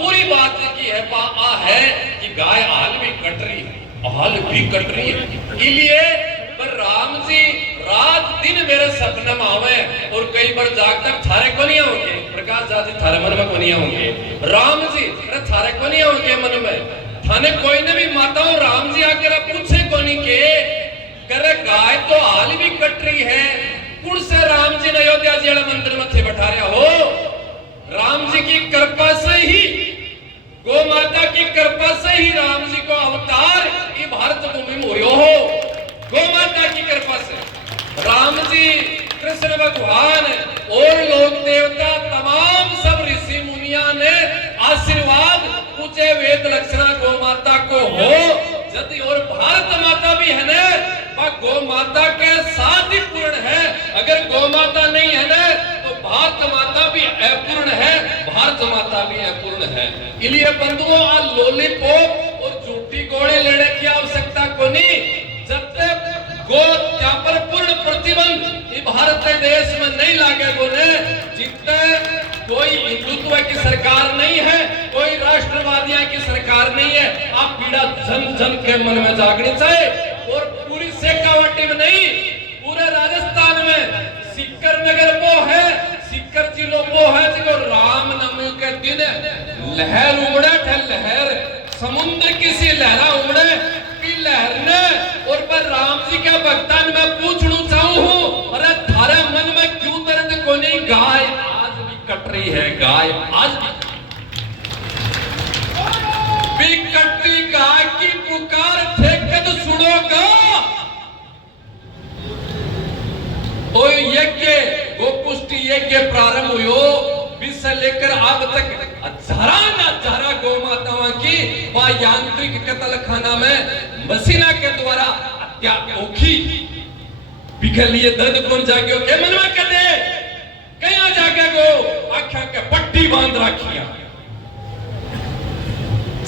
पूरी बात की है कि गाय हाल भी कट रही है, हाल भी कट रही है। इसलिए पर राम जी रात दिन मेरे सपने में आवे और कई बार जाग तक थारे को नहीं होंगे, प्रकाश जाति थारे मन में को नहीं होंगे। राम जी अरे थारे को नहीं होंगे मन में, थाने कोई ने भी माताओं राम जी आकर पूछे को नहीं के करे गाय तो हाल भी कट रही है, कुण से राम जी ने अयोध्या जी वाले मंदिर में थे बैठा रहा हो। राम जी की कृपा से ही, गौ माता की कृपा से ही राम जी को अवतार ये भारत भूमि में हुए हो। गौ माता की कृपा से राम जी, कृष्ण भगवान और लोक देवता तमाम सब ऋषि मुनिया ने आशीर्वाद पूछे वेद लक्षणा गौ माता को हो यदि, और भारत माता भी है ना गौ माता के साथ ही पूर्ण है। अगर गौ माता नहीं है ना तो भारत माता भी अपूर्ण है, भारत माता भी अपूर्ण है। इसलिए बंधुओं आ लॉलीपॉप और झूठी गोली लेने की आवश्यकता को नहीं। जब तक गो त्या पर पूर्ण प्रतिबंध भारत देश में नहीं लागेगो ने, जितने कोई हिंदुत्व की सरकार नहीं है, कोई राष्ट्रवादियों की सरकार नहीं है, आप पीड़ा जन जन के मन में जागनी चाहिए। और पूरी शेखावटी में नहीं, पूरे राजस्थान में सीकर नगर वो है, सीकर जिलो वो है जो रामनवमी के दिन लहर उमड़े थे, लहर समुद्र किसी लहरा उमड़े की लहर ने। और पर राम जी के भक्तन में पूछना चाहूं हूं, अरे थारे मन में क्यों दर्द को नहीं? गाय आज भी कट रही है, गाय आज भी कटती गाय की पुकार थे कद सुनोगा। तो यज्ञ गोपुष्टि यज्ञ प्रारंभ हुयो, बीस से लेकर अब तक हजारा गौ माताओं की यांत्रिक कत्ल खाना में मशीना के द्वारा हत्या होगी। बिखर लिए दर्द कौन जागे के मन में कदे कया जागे गो आख्या के पट्टी बांध रखिया,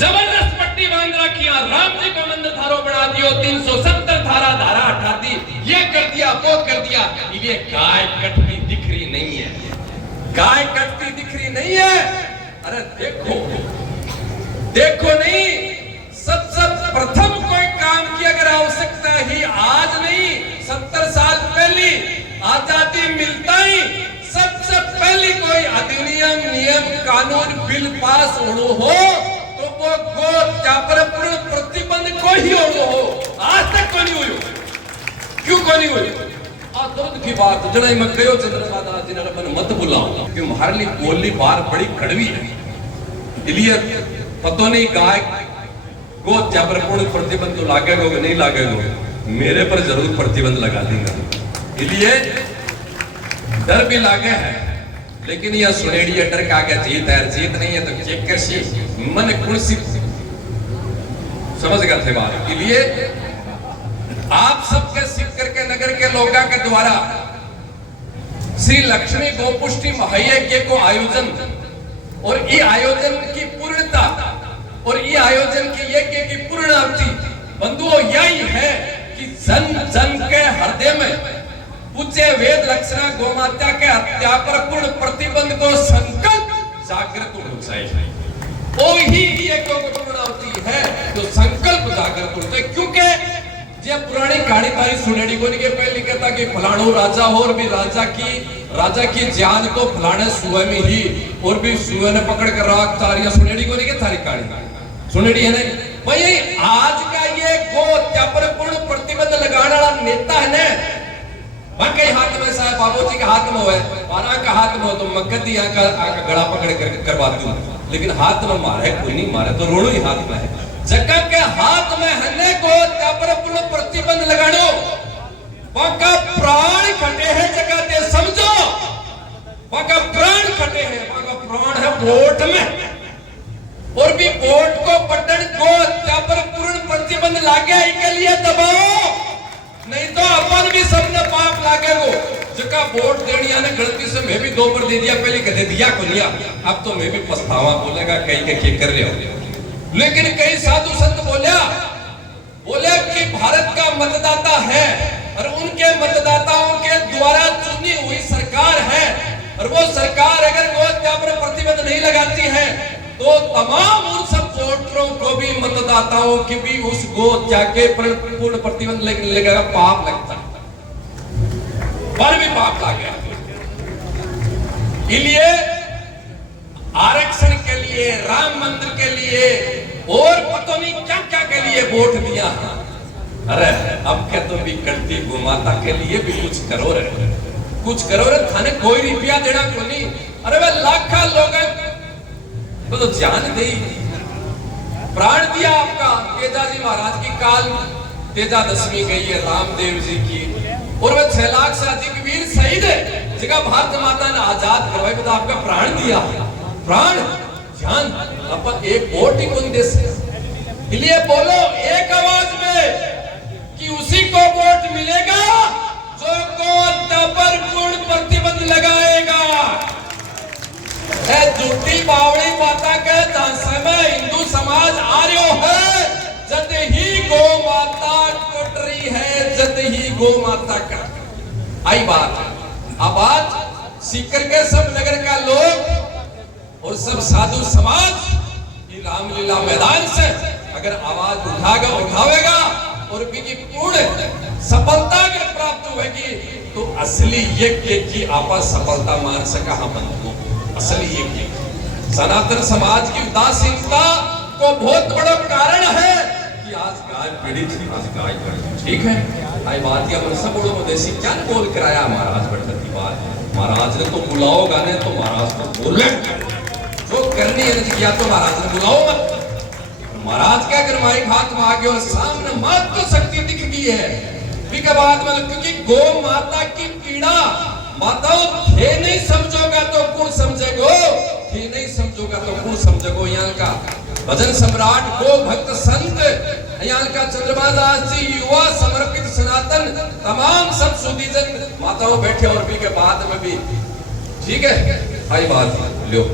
जबरदस्त पट्टी बांध रखिया। राम जी को मंदिर थारो बना दियो, 370 धारा हटा दी, ये कर दिया वो कर दिया। ये गाय कटती दिख रही नहीं है, गाय कटती दिख रही नहीं है। अरे देखो देखो नहीं, सबसे प्रथम कोई काम की अगर आवश्यकता ही आज नहीं 70 साल पहले आजादी मिलता ही सबसे पहली कोई अधिनियम नियम कानून बिल पास होना हो तो वो गो त्यापर पूर्ण प्रतिबंध को ही होना हो। आज तक को नहीं हुई, क्यों को नहीं हुई? दर्द की बात जनाई मैं कहो चंद्रशेखर दास जी ने मन मत बुलाओ कि हमारे लिए बोली बार बड़ी कड़वी है। इसलिए पता नहीं गाय गो त्या पर पूर्ण प्रतिबंध तो लागेगा कि नहीं लागेगा, मेरे पर जरूर प्रतिबंध लगा देगा। इसलिए डर भी लागे है, लेकिन यह सुनेड़ी डर का आगे जीत है, जीत नहीं है तो चेक कर मन कुर्सी समझ गए थे बात। इसलिए आप सबके सीकर के नगर के लोगों के द्वारा श्री लक्ष्मी गोपुष्टि महायज्ञ को आयोजन और ये आयोजन की पूर्णता और ये आयोजन की यज्ञ की पूर्णावधि बंधुओं यही है कि जन जन के हृदय में पूज्य वेद लक्षणा गौ माता के हत्या पर पूर्ण प्रतिबंध को संकल्प जागृत होना चाहिए। वो ही ये पूर्णावधि है जो संकल्प जागृत होता है। क्योंकि ये पुरानी कहानी तारी सुनेड़ी को नहीं पहले कहता कि फलाणो राजा हो और भी राजा की जान को फलाने सुए में ही और भी सुए ने पकड़ कर राख तारिया सुनेड़ी को नहीं के थारी कहानी सुनेड़ी है नहीं भाई। आज का ये गो त्या पर पूर्ण प्रतिबंध लगाने वाला नेता है ना, वहां कई हाथ में साहब बाबू जी के हाथ में है, वारा का हाथ में हो तो मक्कती आका गड़ा पकड़ कर करवा दूं, लेकिन हाथ में मारे कोई नहीं मारे तो रोड़ो ही हाथ में है। जगह के हाथ में हने को त्या पर पूर्ण प्रतिबंध लगाड़ो, वाका प्राण खटे हैं जगह ते समझो, वाका प्राण खटे हैं, वाका प्राण है वोट में और भी वोट को बटन को त्या पर पूर्ण प्रतिबंध लागे के लिए दबाओ, नहीं तो अपन भी सबने पाप लागे वो। जगह वोट देनी आने गलती से मैं भी 2 पर दे दिया, पहले कदे दिया को लिया, अब तो मैं भी पछतावा बोलेगा कहीं के कर रहे हो। लेकिन कई साधु संत बोले कि भारत का मतदाता है और उनके मतदाताओं के द्वारा चुनी हुई सरकार है और वो सरकार अगर गो हत्या पर प्रतिबंध नहीं लगाती है तो तमाम उन सब वोटरों को भी, मतदाताओं की भी उस गो जाके पूर्ण प्रतिबंध लगेगा, पाप लगता है, पर भी पाप आ गया। इसलिए आरक्षण के लिए, राम मंदिर के लिए और पता नहीं क्या क्या के लिए वोट दिया। अरे अब क्या तुम भी करती गोमाता के लिए भी कुछ करो रे, कुछ करो रे, थाने कोई रुपया देना क्यों नहीं? अरे वह लाखों लोग तो जान दे, प्राण दिया आपका। तेजा जी महाराज की काल तेजा दशमी गई है रामदेव जी की, और वह 6 लाख से अधिक वीर शहीद है जिसका भारत माता ने आजाद करवाया, तो आपका प्राण दिया, प्राण जान। अपन एक वोट ही कौन दे सकते? इसलिए बोलो एक आवाज में कि उसी को वोट मिलेगा जो को पर पूर्ण प्रतिबंध लगाएगा। झूठी बावड़ी माता के झांसे में हिंदू समाज आ रहा है, जद ही गो माता कट रही है, जद ही गो माता का आई बात। अब आज सीकर के सब नगर का लोग और सब साधु समाज रामलीला मैदान से अगर आवाज उठावेगा और उनकी पूर्ण सफलता अगर प्राप्त होगी, तो असली यज्ञ की आपा सफलता मान सका हम को। असली यज्ञ सनातन समाज की उदासीनता को बहुत बड़ा कारण है कि आज गाय पीड़ित थी, आज गाय पीड़ित। ठीक है, आई बात या सब बड़ो मदेशी क्या बोल कराया महाराज बैठती बात, महाराज ने तो बुलाओ गाने, तो महाराज को बोले जो करनी है किया, तो महाराज ने बुलाओ मत। महाराज क्या कर माई हाथ में आ गए और सामने मात तो शक्ति दिख गई है बाद में, क्योंकि गो माता की पीड़ा माताओं थे नहीं समझोगा तो कौन समझेगो, थे नहीं समझोगा तो कौन समझेगो। यहाँ का भजन सम्राट गो भक्त संत, यहाँ का चंद्रमा दास जी युवा समर्पित सनातन तमाम सब सुधीजन माताओं बैठे और भी के बाद में भी। ठीक है, आई बात लो।